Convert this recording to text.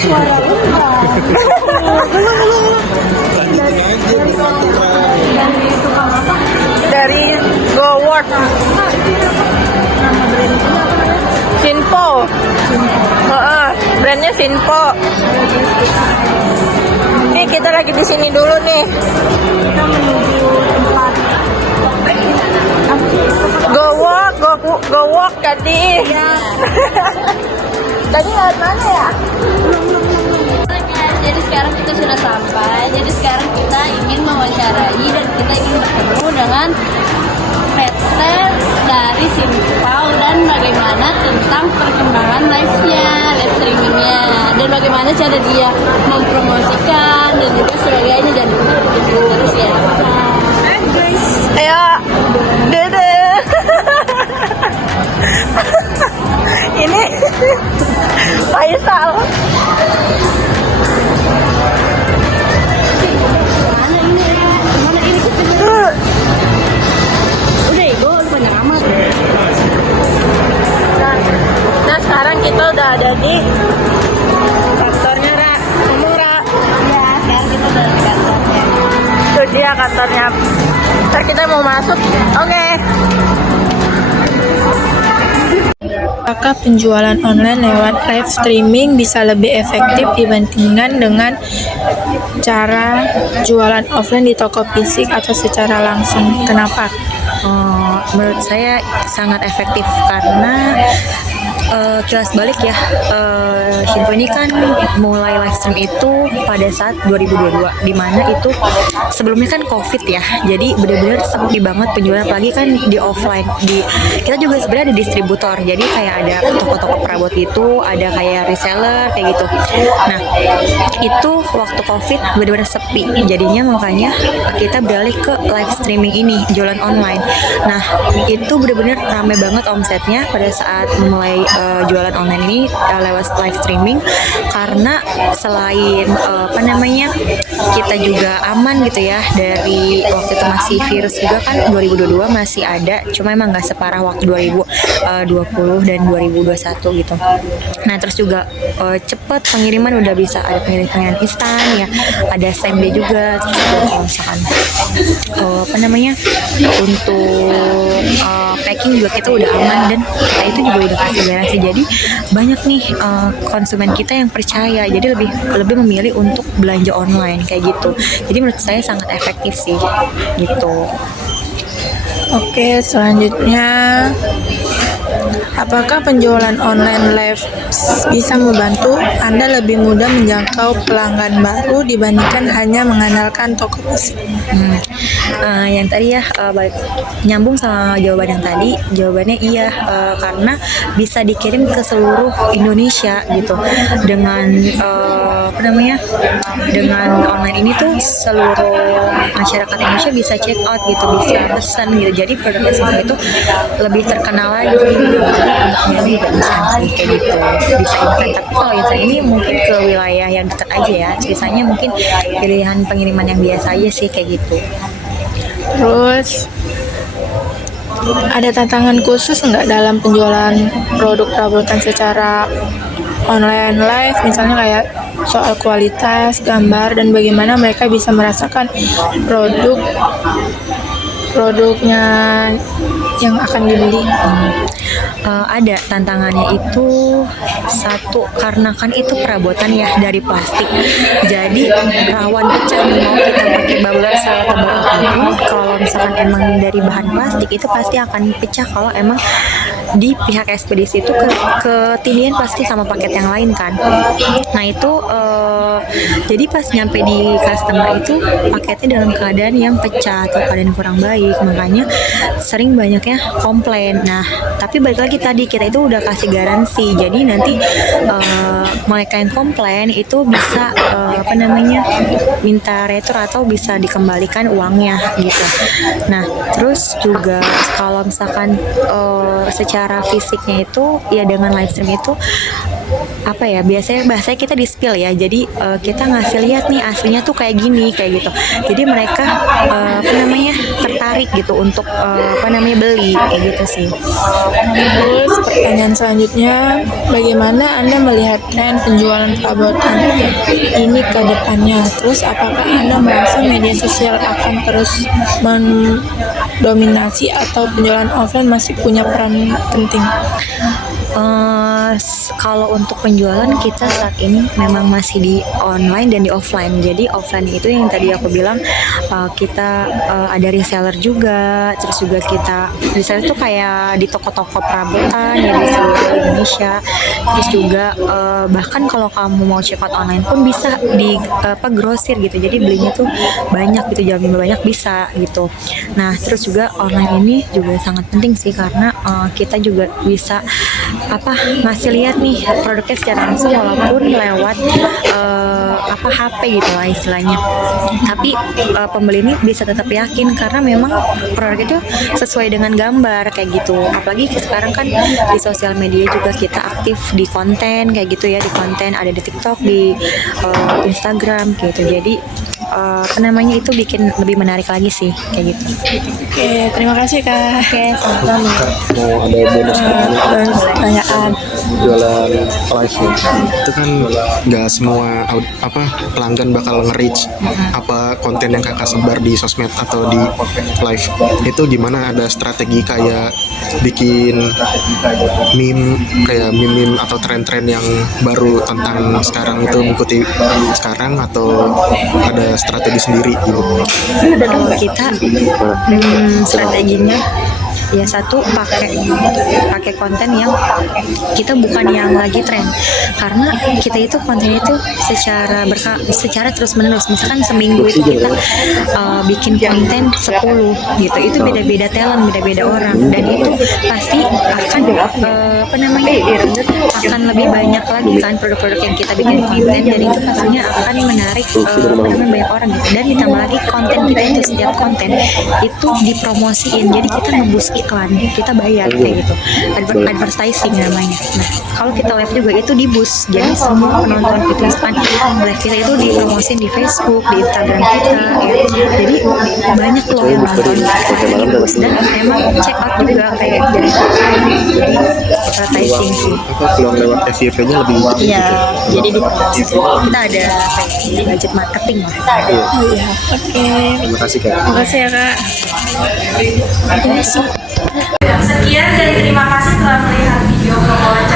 suara dari tukang apa? Dari Go Work. Sinpo. Brandnya Sinpo. Nih kita lagi di sini dulu nih. Kita menuju tempat Go Walk tadi. ya. Tadi lewat mana ya? Jadi sekarang kita sudah sampai. Jadi sekarang kita ingin mewawancarai dan kita ingin bertemu dengan PT dari Simpau dan bagaimana tentang perkembangan live streamingnya, dan bagaimana cara dia mempromosikan dan juga sebagainya. Dan terus ya. Guys. Ayo, dede. Ini Faisal. Mana ini kita udah ego banyak amat. Nah sekarang kita udah ada di kantornya Ra. Ngomong Ra. Ya, sekarang kita udah di kantornya. Itu dia kantornya. Ntar kita mau masuk. Oke. Apakah penjualan online lewat live streaming bisa lebih efektif dibandingkan dengan cara jualan offline di toko fisik atau secara langsung? Kenapa? Menurut saya sangat efektif karena kilas balik ya, Simpau ini kan mulai live stream itu pada saat 2022, dimana itu sebelumnya kan COVID ya, jadi benar-benar sepi banget penjualan, apalagi kan di offline. Kita juga sebenarnya ada distributor, jadi kayak ada toko-toko perabot itu, ada kayak reseller kayak gitu. Nah itu waktu COVID benar-benar sepi, jadinya makanya kita beralih ke live streaming ini, jualan online. Nah itu benar-benar ramai banget omsetnya pada saat mulai jualan online ini lewat live streaming, karena selain kita juga aman gitu ya dari waktu itu masih virus juga kan, 2022 masih ada, cuma emang nggak separah waktu 2020 dan 2021 gitu. Nah terus juga cepet pengiriman, udah bisa ada pengiriman instan ya, ada same day juga. Terus juga kalau misalkan untuk packing juga kita udah aman, dan kita itu juga udah kasih garansi. Jadi banyak nih konsumen kita yang percaya, jadi lebih memilih untuk belanja online kayak gitu. Jadi menurut saya sangat efektif sih gitu. Oke, selanjutnya, apakah penjualan online live bisa membantu Anda lebih mudah menjangkau pelanggan baru dibandingkan hanya mengandalkan toko fisik? Yang tadi ya, balik nyambung sama jawaban yang tadi, jawabannya iya, karena bisa dikirim ke seluruh Indonesia gitu. Dengan dengan online ini tuh seluruh masyarakat Indonesia bisa check out gitu, bisa pesan gitu. Jadi produk Simpau itu lebih terkenal lagi untuk nyari instansi kayak gitu, bisa internet. Tapi kalau internet ini mungkin ke wilayah yang dekat aja ya, sisanya mungkin pilihan pengiriman yang biasa aja sih kayak gitu. Terus, ada tantangan khusus nggak dalam penjualan produk perabotan secara online live, misalnya kayak soal kualitas gambar dan bagaimana mereka bisa merasakan produknya yang akan dibeli? Ada tantangannya itu satu, karena kan itu perabotan ya dari plastik, jadi rawan pecah. Mau kita pakai bubbler setebal apapun, kalau misalkan emang dari bahan plastik itu pasti akan pecah kalau emang di pihak ekspedisi itu ketindihan pasti sama paket yang lain kan. Nah itu jadi pas nyampe di customer itu paketnya dalam keadaan yang pecah atau keadaan kurang baik, makanya sering banyaknya komplain. Nah tapi balik lagi tadi, kita itu udah kasih garansi, jadi nanti mereka yang komplain itu bisa minta retur atau bisa dikembalikan uangnya gitu. Nah terus juga kalau misalkan secara fisiknya itu ya dengan live stream itu apa ya, biasanya kita di spill ya, jadi kita ngasih lihat nih aslinya tuh kayak gini kayak gitu, jadi mereka tertarik gitu untuk beli kayak gitu sih. Terus pertanyaan selanjutnya, bagaimana Anda melihat tren penjualan perabotan ini ke depannya? Terus apakah Anda merasa media sosial akan terus mendominasi atau penjualan offline masih punya peran penting? Kalau untuk penjualan kita saat ini memang masih di online dan di offline. Jadi offline itu yang tadi aku bilang, kita ada reseller juga, terus juga kita reseller itu kayak di toko-toko perabotan ya di seluruh Indonesia. Terus juga bahkan kalau kamu mau check out online pun bisa di grosir gitu. Jadi belinya tuh banyak gitu, jam banyak bisa gitu. Nah terus juga online ini juga sangat penting sih, karena kita juga bisa ngasih lihat nih produknya secara langsung walaupun lewat HP gitu lah istilahnya. Tapi pembeli ini bisa tetap yakin karena memang produk itu sesuai dengan gambar kayak gitu. Apalagi sekarang kan di sosial media juga kita aktif di konten kayak gitu ya, di konten ada di TikTok, di Instagram gitu. Jadi itu bikin lebih menarik lagi sih kayak gitu. Oke, terima kasih Kak. Oke, sama-sama. Mau ada bonus Pertanyaan. jualan live nih. Itu kan nggak semua pelanggan bakal nge-reach apa konten yang kakak sebar di sosmed atau di live. Itu gimana, ada strategi kayak bikin meme atau tren-tren yang baru tentang sekarang itu mengikuti sekarang, atau ada strategi sendiri gitu? Kalau kita strateginya ya satu, pakai konten yang kita bukan yang lagi tren, karena kita itu konten itu secara terus menerus. Misalkan seminggu itu kita bikin konten 10 gitu, itu beda-beda talent, beda-beda orang, dan itu pasti akan akan lebih banyak lagi kan produk-produk yang kita bikin konten, dan itu pastinya akan menarik banyak orang gitu. Dan ditambah lagi konten kita itu, setiap konten itu dipromosiin, jadi kita ngeboost iklan, kita bayar kayak gitu, advertising namanya. Nah kalau kita live juga itu di boost, jadi semua penonton itu misalkan live kita itu dipromosin di Facebook, di Instagram kita ya. Jadi banyak loh yang nonton, dan emang check out juga kayak jadi advertising sih. Peluang lewat FYP-nya lebih gede Iya, gitu. jadi di kita ada budget marketing lah. Oh iya, oke. Terima kasih Kak. Terima kasih ya Kak. Sekian dan terima kasih telah melihat video promosi